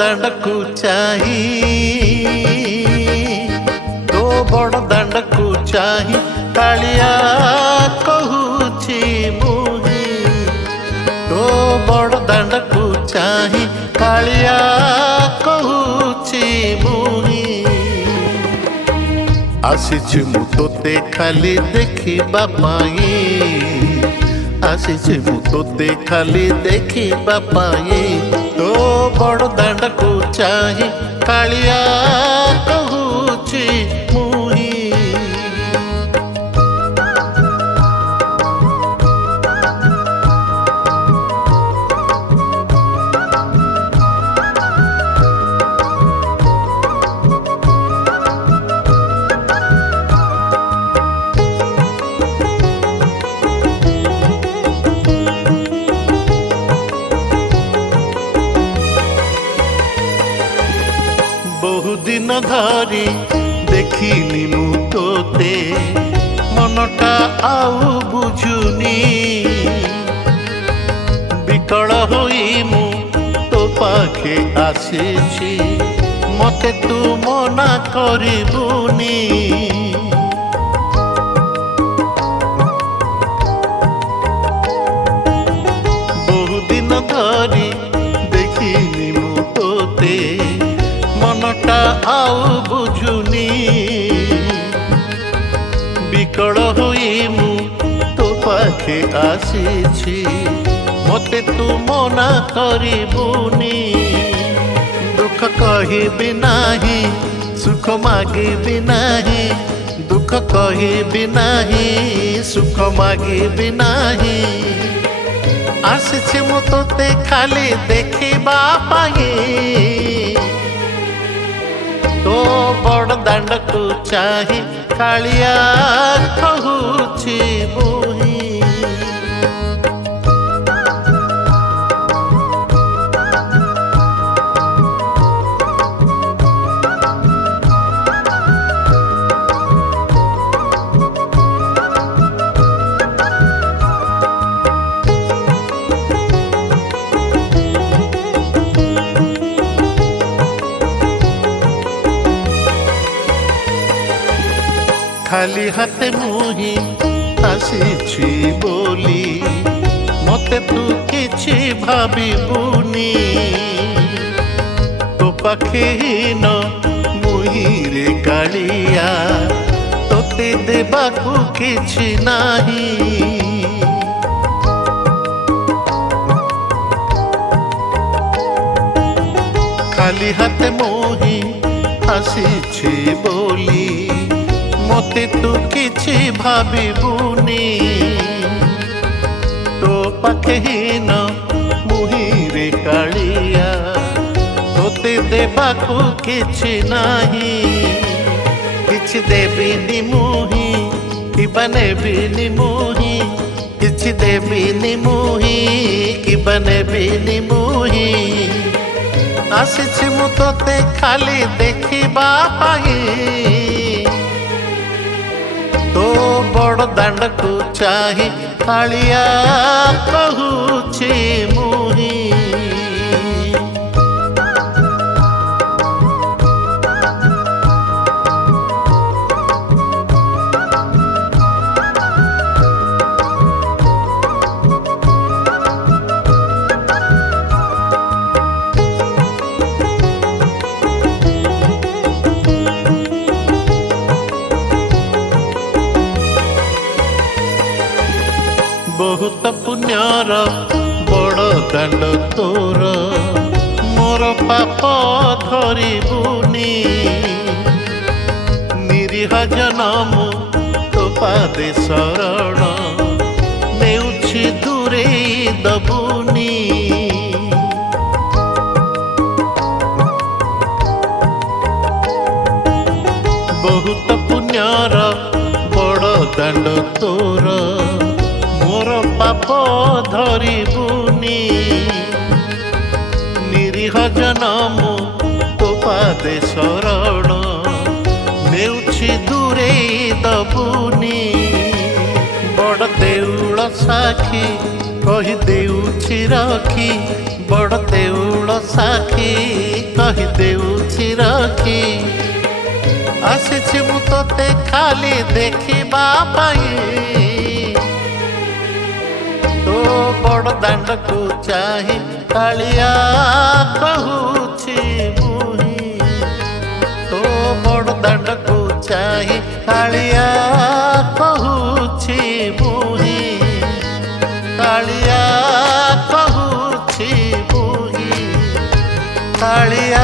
ଦାଣ୍ଡକୁ ଚାହିଁ ତୋ ବଡ଼ ଦାଣ୍ଡକୁ ଚାହିଁ କାଳିଆ କହୁଛି ମୁହିଁ ତୋ ବଡ଼ ଦାଣ୍ଡକୁ ଚାହିଁ କାଳିଆ କହୁଛି ମୁହିଁ ଆସିଛି ମୁଁ ତୋତେ ଖାଲି ଦେଖିବା ପାଇଁ ଆସିଛି ମୁଁ ତୋତେ ଖାଲି ଦେଖିବା ପାଇଁ ତୋ ବଡ଼ ଦାଣ୍ଡକୁ ଚାହିଁ କାଳିଆ କହୁଛି ମୁହିଁ বহুদিন ধরি দেখিনি মু তোতে মনটা আউ বুঝুনি বিকল হই মু তো পাখে আসিছি মতে তু মনা করিবুনি বহুদিন ধরি দেখিনি মু তোতে মনটা আউ বুঝুনি বিকল হই মু তো পাখে আসিছি মতে তু মনা করিবুনি দুঃখ কহিবি নাহি সুখ মাগিবি নাহি দুঃখ কহিবি নাহি সুখ মাগিবি নাহি আসিছি মু তোতে খালি দেখিবা পাই তো বড় দাଣ୍ଡକୁ ଚାହିଁ କାଳିଆ କହୁଛି ମୁହିଁ খালি হাতে মুহি আসিছি বলি মতে তু কিছু ভাবিবুনি তো পাখে ন মুহিরে কালিয়া তোতে দেবাকু কিছু নাহি খালি হাতে মুহি আসিছি বলি মতে তু কিছু ভাবিবুনি তো পাখে ন মুহিরে কালিয়া তোতে দেবাকু কিছু নাহি কিছু দেবিনি মুহি কিবা নেবিনি মুহি কিছু দেবিনি মুহি কিবা নেবিনি মুহি আসিছি মু তোতে খালি দেখিবা পাই তো বড় দাଣ୍ଡକୁ চাହିଁ কাଳିଆ কহুছি মুহি ବହୁତ ପୁଣ୍ୟର ବଡ଼ ଦାଣ୍ଡ ତୋର ମୋର ପାପ ଧରିବୁନି ନିରୀହ ଜନମ ତୋ ପାଦେ ଶରଣ ନେଉଛି ଦୂରେଇ ଦବୁନି ବହୁତ ପୁଣ୍ୟର ବଡ଼ ଦାଣ୍ଡ ତୋର ମୋର ପାପ ଧରିବୁନି ନିରୀହ ଜନମ ତୋ ପାଦେ ଶରଣ ନେଉଛି ଦୂରେଇ ଦବୁନି ବଡ଼ ଦେଉଳ ସାକ୍ଷୀ କହି ଦେଉଛି ରଖି, ବଡ଼ ଦେଉଳ ସାକ୍ଷୀ କହି ଦେଉଛି ରଖି। ଆସିଛି ମୁଁ ତୋତେ ଖାଲି ଦେଖିବା ପାଇଁ, ତୋ ବଡ଼ ଦାଣ୍ଡକୁ ଚାହିଁ କାଳିଆ କହୁଛି ମୁହିଁ, ତୋ ବଡ଼ ଦାଣ୍ଡକୁ ଚାହିଁ କାଳିଆ କହୁଛି ମୁହିଁ, କାଳିଆ କହୁଛି ମୁହିଁ, କାଳିଆ